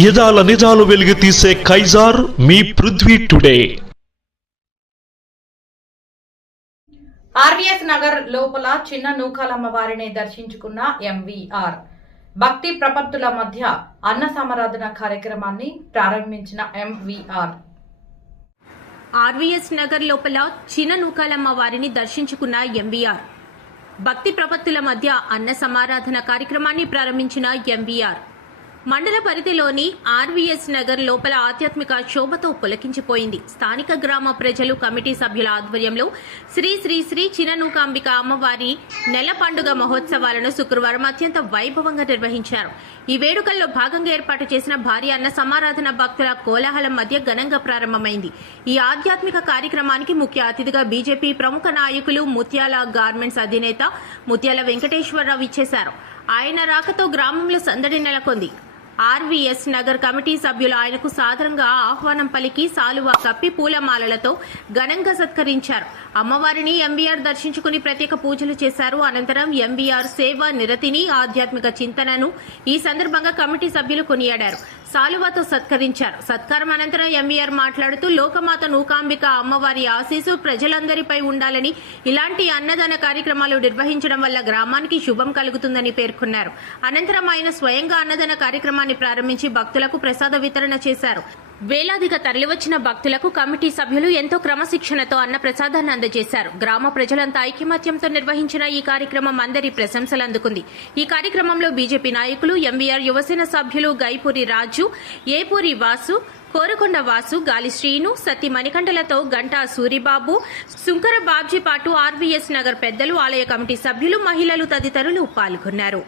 యదాల నిజాలు వెలుగు తీసే కైజార్ మీ పృథ్వీ టుడే. ఆర్వీఎస్ నగర్ లోపల చిన్న నూకాలమ్మ వారిని దర్శించుకున్న ఎంవీఆర్. భక్తి ప్రపత్తుల మధ్య అన్న సమారాధన కార్యక్రమాన్ని ప్రారంభించిన ఎంవీఆర్. ఆర్వీఎస్ నగర్ లోపల చిన్న నూకాలమ్మ వారిని దర్శించుకున్న ఎంవీఆర్. భక్తి ప్రపత్తుల మధ్య అన్న సమారాధన కార్యక్రమాన్ని ప్రారంభించిన ఎంవీఆర్. మండల పరిధిలోని ఆర్వీఎస్ నగర్ లోపల ఆధ్యాత్మిక శోభతో పులకించిపోయింది. స్థానిక గ్రామ ప్రజలు కమిటీ సభ్యుల ఆధ్వర్యంలో శ్రీ శ్రీ శ్రీ చిన్ననూకాంబిక అమ్మవారి నెల పండుగ మహోత్సవాలను శుక్రవారం అత్యంత వైభవంగా నిర్వహించారు. ఈ వేడుకల్లో భాగంగా ఏర్పాటు చేసిన భారీ అన్న సమారాధన భక్తుల కోలాహలం మధ్య ఘనంగా ప్రారంభమైంది. ఈ ఆధ్యాత్మిక కార్యక్రమానికి ముఖ్య అతిథిగా బీజేపీ ప్రముఖ నాయకులు ముత్యాల గార్మెంట్స్ అధినేత ముత్యాల వెంకటేశ్వరరావు ఇచ్చేశారు. ఆయన రాకతో గ్రామంలో సందడి నెలకొంది. ఆర్వీఎస్ నగర్ కమిటీ సభ్యులు ఆయనకు సాదరంగా ఆహ్వానం పలికి సాలువా కప్పి పూలమాలలతో ఘనంగా సత్కరించారు. అమ్మవారిని ఎంవీఆర్ దర్శించుకుని ప్రత్యేక పూజలు చేశారు. అనంతరం ఎంవీఆర్ సేవ నిరతిని ఆధ్యాత్మిక చింతనను ఈ సందర్భంగా కమిటీ సభ్యులు కొనియాడారు. సాలువాతో సత్కరించారు. సత్కారం అనంతరం ఎంవీఆర్ మాట్లాడుతూ లోకమాత నూకాంబిక అమ్మవారి ఆశీస్సు ప్రజలందరిపై ఉండాలని, ఇలాంటి అన్నదాన కార్యక్రమాలు నిర్వహించడం వల్ల గ్రామానికి శుభం కలుగుతుందని పేర్కొన్నారు. అనంతరం ఆయన స్వయంగా అన్నదాన కార్యక్రమాన్ని ప్రారంభించి భక్తులకు ప్రసాద వితరణ చేశారు. వేలాదిగా తరలివచ్చిన భక్తులకు కమిటీ సభ్యులు ఎంతో క్రమశిక్షణతో అన్న ప్రసాదాన్ని అందజేశారు. గ్రామ ప్రజలంతా ఐకమత్యంతో నిర్వహించిన ఈ కార్యక్రమం అందరి ప్రశంసలు అందుకుంది. ఈ కార్యక్రమంలో బీజేపీ నాయకులు, ఎంవీఆర్ యువసేన సభ్యులు గైపూరి రాజు, ఏపూరి వాసు, కోరకొండ వాసు, గాలి శ్రీను, సత్తి మణికంఠలతో గంటా సూరిబాబు, సుంకర బాబ్జీ పాటు ఆర్వీఎస్ నగర్ పెద్దలు, ఆలయ కమిటీ సభ్యులు, మహిళలు తదితరులు పాల్గొన్నారు.